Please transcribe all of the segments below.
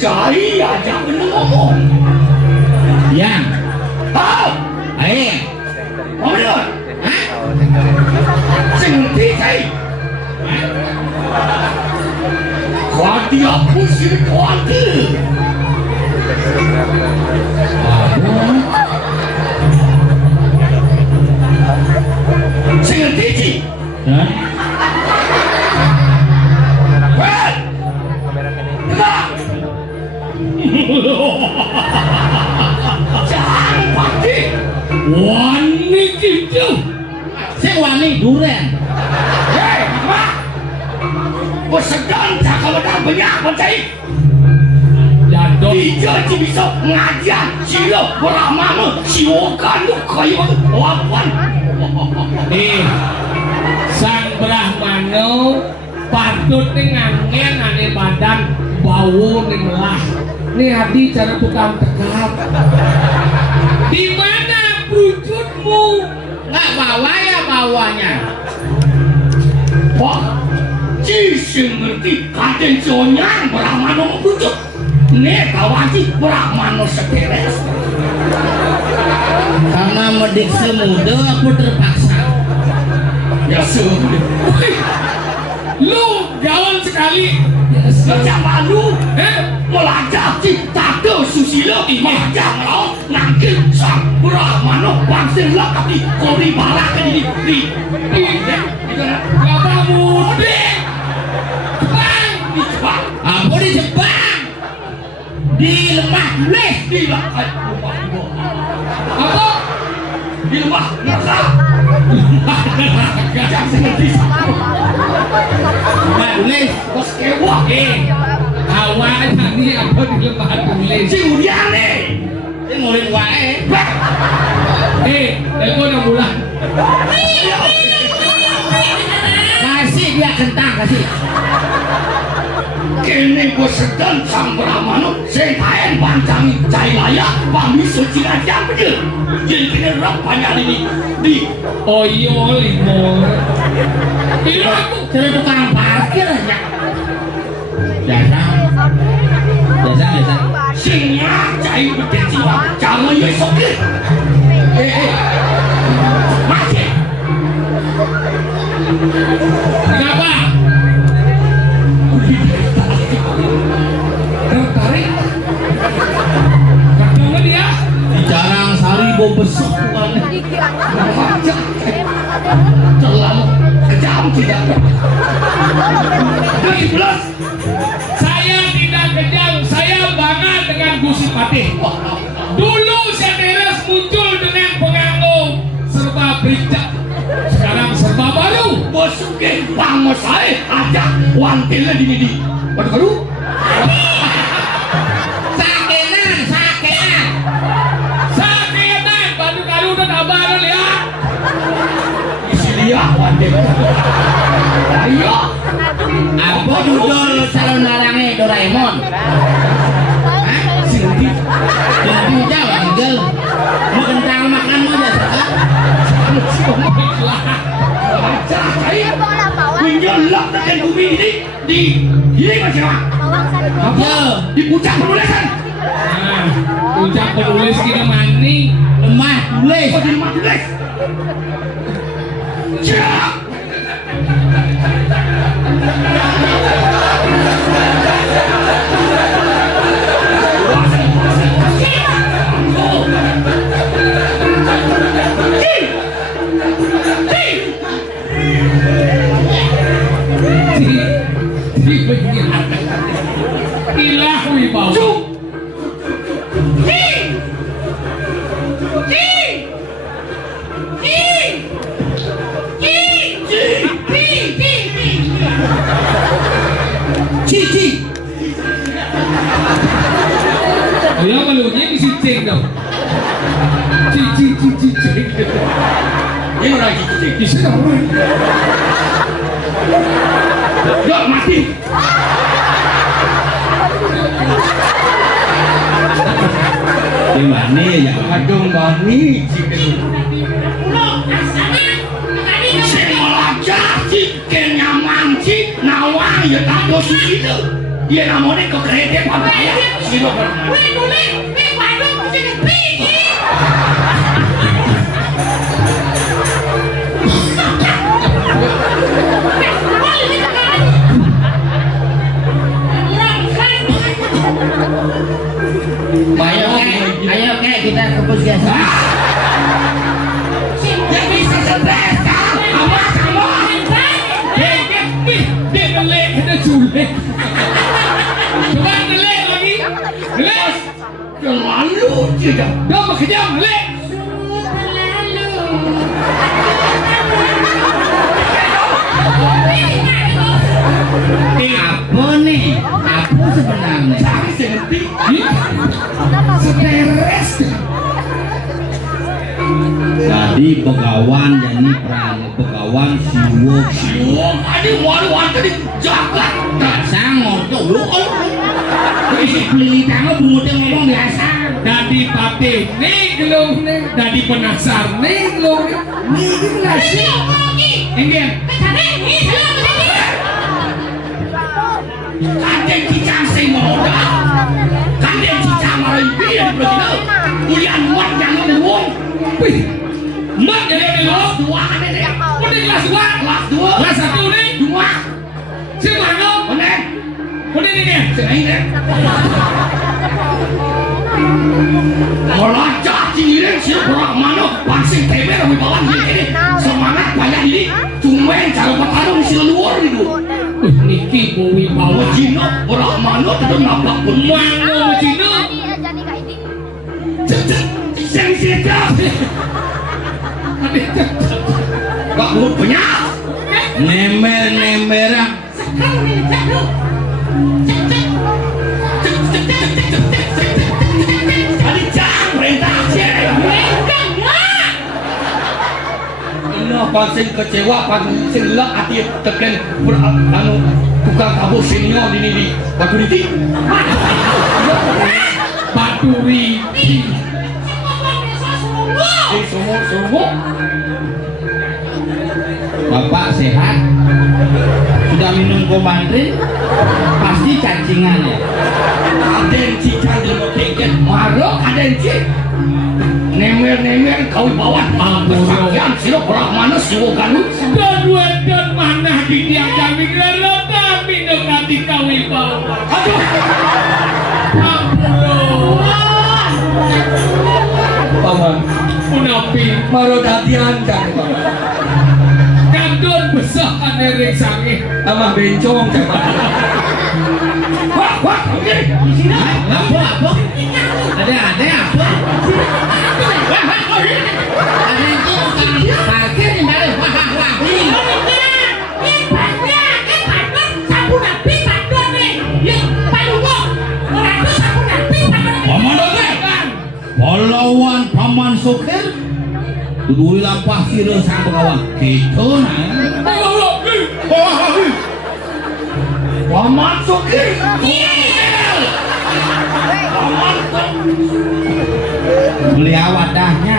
Cai aja bener ngomong. Yang. Tahu? Ayo. Mau bener? Hah? Sing ngerti cai. Kuati aku sih kuati. Sing ngerti cai. Hah? Well. Enggak. Jangan pati. Wani gitu. Saya wani duren. Hei, apa? Gua sedang cakap benar banyak macam Jadon. Dia chỉ bisa ngajar sila beramama siwakan tu kaya wapan. Sang Brahmano patut ngangen ane badan bau ning lah. Ini hati cara tukang tekap. Di mana wujudmu? Nggak bawa ya bawanya. Wah, jisi ngerti kaden jonyang beramano bujuk. Nih kawasi beramano seteres. Karena mediksi muda aku terpaksa. Ya sudah. Lu gaul sekali. Macam malu, melajak cipta susilo, melajak laut, nangkil sang beramano bangsin lah tapi kori balak ini di Kata mudik. Bang, di Jepang. aku di Jepang. Di Lembah Bulus. Di lakai rumah gua. Apa? Di rumah neraka. Jangan seperti satu. Lembah Bulus. Bos kewa. Awak tadi apa di Lembah Bulus? Si Udian nih. Ini ngurin wae. Telepon yang bulan. Kasih dia kentang kasih. Kini gua sedang sang beramano, saya kain panjang cai layak, pami suci aja bener. Jadi kena rap banyak ini di. Oh iya limo. Ini aku jadi tukang parkir aja. Biasa. Singnya cai betul jiwa, jangan ya sokir. Mati. Kenapa? Tertarik? Ketemu dia? Di Jarang Sari bau besok bukan? Terlalu kejam tidak. 17. Saya tidak kejam, saya bangga dengan Gusti Patih. Dulu Seteres muncul dengan penganggung serba bericak, sekarang serba baru. Bosukin bang saya ajak wantilnya di midi. Waduh. Sakenan, baru dan abaran ya. Isi dia wantil. Ayo. Apa judul salon larangnya Doraemon? Sindi. Jadi jawab tinggal. Mau kentang makan aja. Ajak saya. Menyelak dengan bumi ini di macam apa? Apa? Di puncak penulisan. Puncak penulis kita mani lemah tulis. Oh, di lemah tulis. Cak. Ilah wibawa. Cici. Ayo malunya di sini dong. Cici. Ini lagi kucing. Bisa dong. Yuk mati. Di mana ya? Aduh bani. Saya melajak si kenyaman si nawang ya tak ada suci tu. Dia namanya ke kereta pantaya. Sino ba? Weh, dulu, baru bisa dipilih. Ayo kek kita ke puskesmas. Dia bisa stres kan? Apa kamu? Dia ngelek kena culik. Coba ngelek lagi. Ngelek. Terlalu tidak. Dah bekerja ngelek. Apa nih? Apa sebenarnya? Cari seperti Stres. Jadi pegawan jadi pegawan siwok. Wong ada waru-waru di jagat. Sangor tuh lu isi beli tangan bumutnya ngomong biasa. Dadi pate nih gelung nih. Dadi penasar nih gelung nih. Nih Ini lagi. Enggak. Katanya ini salah begini. Kadang cicang sing moda. Kadang cicang marai biar begitu. Kuliah mat jangan ngomong. Wih. Mak jadi kelas Dua ada deh. Udah kelas 2. Kelas dua. Kelas 1 nih. Dua. Si Margo. Bener. Udah nih nih. Sini deh. Melacak cilik si berak mana pansing tebe lebih bawah gini. Semangat banyak ini. Cuma cara bertarung si luar itu. Niki bowi Bawa bawa. Cina berak mana itu nampak pun. Mana Cina? Sing siapa? Gak buat banyak. Nemer-nemeran. Sekarang ini cek lu. Cek. Tadi jangan perintah aja. Enggak. Ini pansing kecewa, pansing lek hati tekan anu tukang kabur senior di Batu Riti. Baturi. Semua. Bapak sehat? Sudah minum komandrin? Pasti cacingan ya? Aden cicang di motor marok aden cik. Nemer kau bawa Sakian sirop berak mana siwo ganut. Kedua dan mana di tiang kami kerana kami dekati kawi bawa. Aduh. Paman, Menapi marot hatian kan paman. kandun besar anerek sange. Amah bencong cepat. Wah, oke. Apa? Ada apa? Ada itu bukan parkir di mana? Wah. Paman oke. Pahlawan paman sokir. Kudu lampah sira sang pegawan. Gitu nah. Paman Sokir. Paman Beli wadahnya.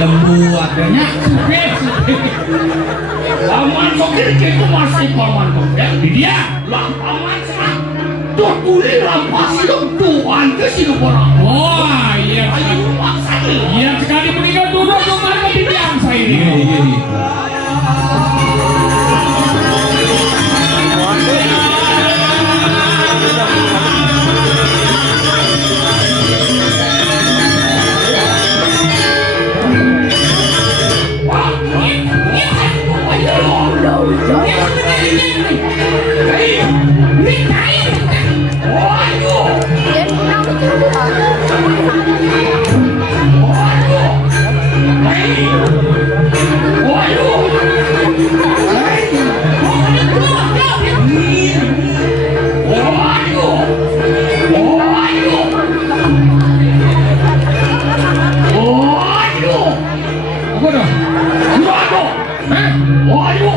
Lembu adanya. Paman Sokir itu masih paman Sokir. Dia lah paman serang. Tuh tuli rampas hidup Tuhan ke sini orang. Wah, iya. Ayo maksanya. Iya sekali meninggal dulu kemarin di tiang saya ini. Iya. Apa dah? Ayo!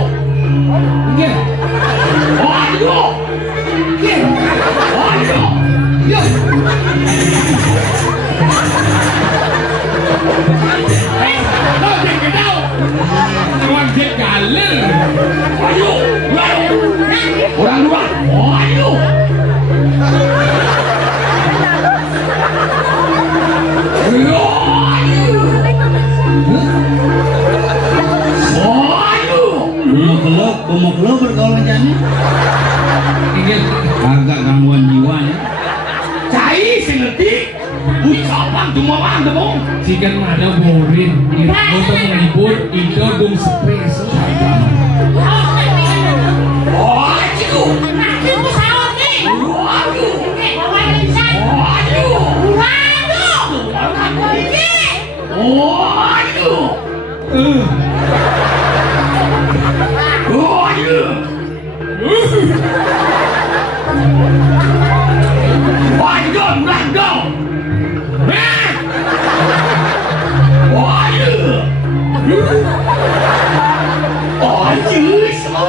Dumaman na mo. Jika mana borin, untuk menghibur Indo dung espresso. Oh, aduh. Anakku ku sahur nih. Aduh. Bawa lisan. Aduh. Waduh. Ini. Aduh. Aduh. Waduh, waduh. Waduh. Aduh, semua.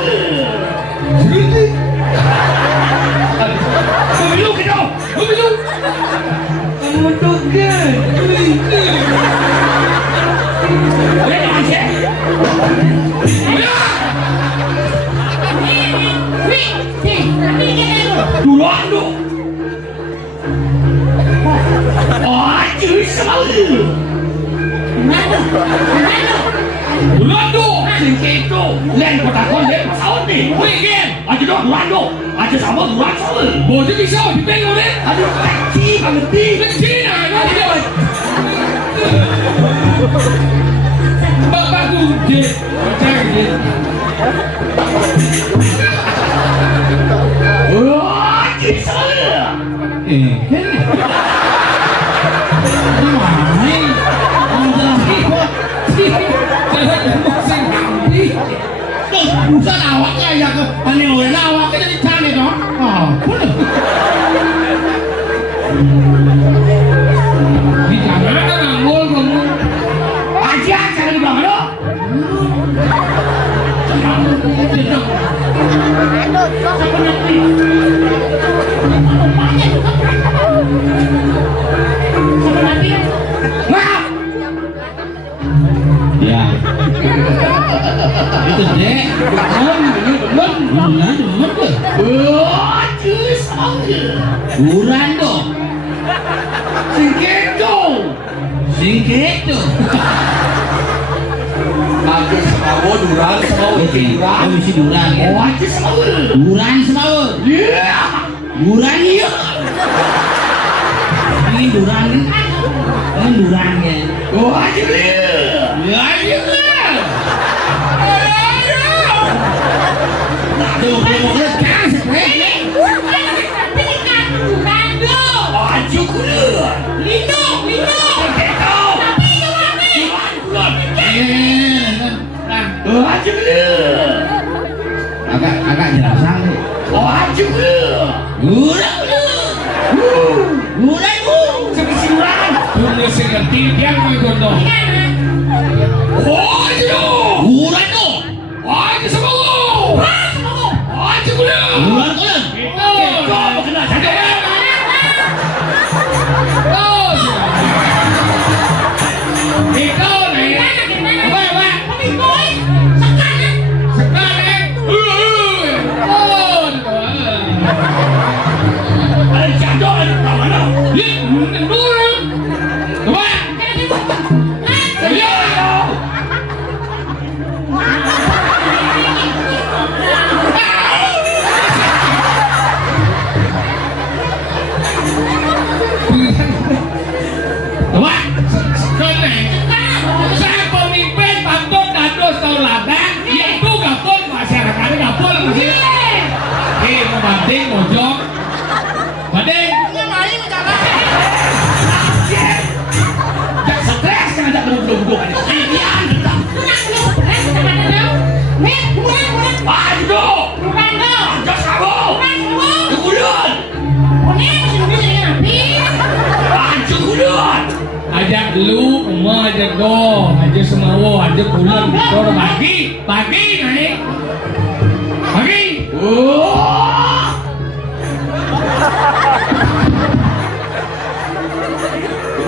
Pemilu kita. Pemilu. Kamu token. Boleh macam? Duluan tu. Aduh, semua. Duluan tu. Singkit tu. Lain kota kon dek pasal ni. Weekend. Aduh, duluan tu. Aduh, sama duluan sama. Boleh bisa dipeng oleh. Aduh, kaki mengerti. Cina, ada. Bapakku je, macam je. Aduh, semua. Bukan awaknya ya ke, ani orang awak jadi cari dong. Di mana nganggur kamu? Aja jangan dibilang lo. Maaf. Ya. Itu dek. Bulan ke? Aduh, semua. Bulan dong. Singkit tu. Singkit tu. Aku semua duran semua duran. Mesti duran ya. Aduh, semua. Duran semua. Ya. Duran ya. Ini duran ni. Ini duran ya. Aduh, Ya ya. Aduh, boleh kan sekali. aduh kuda. Lindung. Singkit tu. Duran. Aduh kuda. Agak jelasan ni. Aduh kuda. Duran. Duran tu. Seperti duran. Tunggu sekerti dia menggodong. Aduh. Duran tu. Aduh semua. Aduh kuda. Duran tu. Kau berkenal saja. Ikaw ni. Apa? Sekarang. Ada jadul ada kat mana? Dulu. Apa? Ya. Apa? Sekarang. Saya pemimpin pantun dados tauladan, yaitu gabung masyarakatnya gabung masih. Membanding mojok. Banding. Tak stres kan tak duduk-duduk ni. Biar tetap. Aduh. Aduh sabu. Kudun. Aduh kudun. Ajak lu, mau ajak dong, ajak semua, ajak pulang, dor bagi naik, bagi. Oh.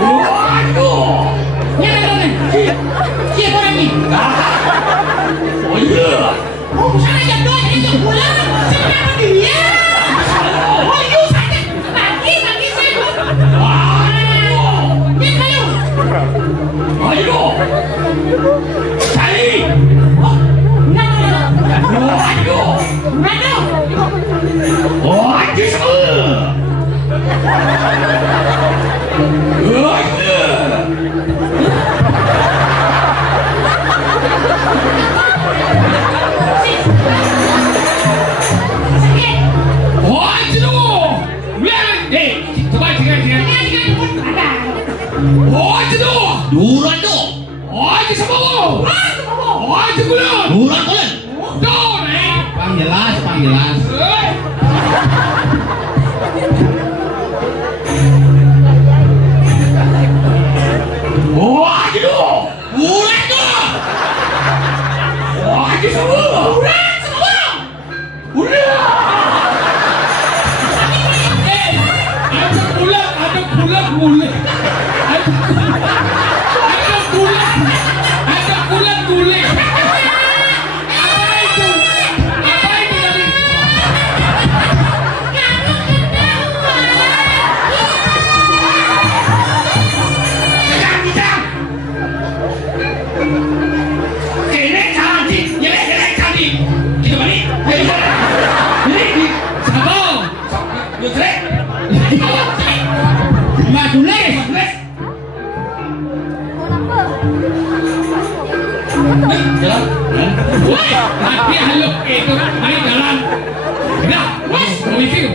Aduh. Oh iya. Aduh. Cari. lagi semua. Kurang semua. Udah. Ada bulat boleh. Ada bulat boleh. Apa itu? Apa itu tadi? Kejang. Kene cantik, nyelek cantik. Kita balik. Ini. Sabong. Nyelek. Madulis. Jalan. Tapi halo itu mari jalan. Dah, wes, review.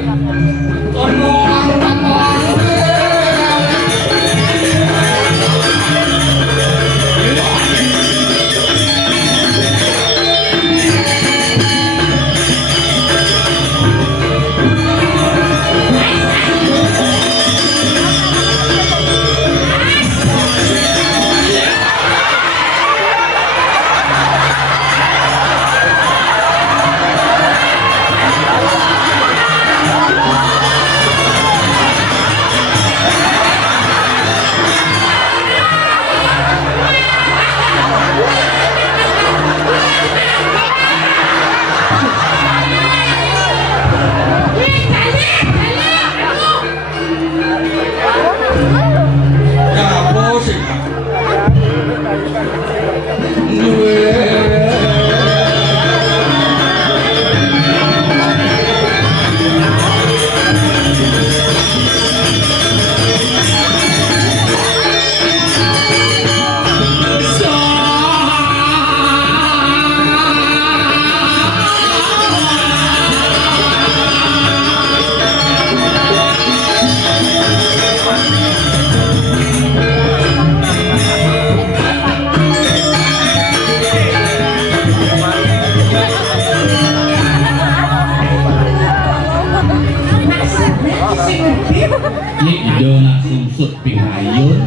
Ya, bos. Ida nak sumsut pingayun.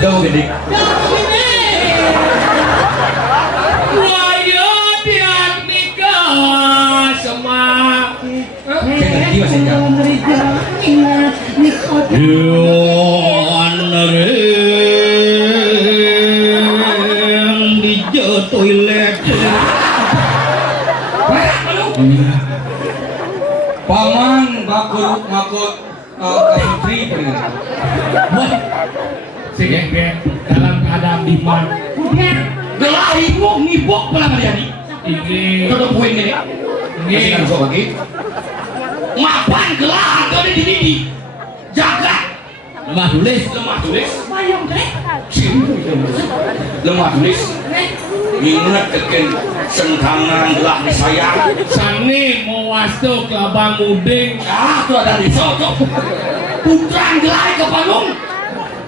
Jauh gede. Wayo tiap nikah sama. Saya ngerti mas Enjang. Yo anereng di toilet. Paman bakul makut putri bener. Si Geng dalam keadaan diman. Gelah ngibok pala Mariani. Ini Dodok poin gini. Kasih kan sok lagi. Mapan gelah atau di jaga. Madulis. Lemah tulis. Payung deh. Lemah tulis. Ingat keken sentangan gelah disayang. Sani mau wastu kelabang muding. Ah, itu ada di soto. Putrang gelah ke Bandung.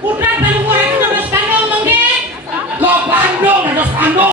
Putra baru kurang terus kandung mungkin. Ke Bandung, ada Bandung.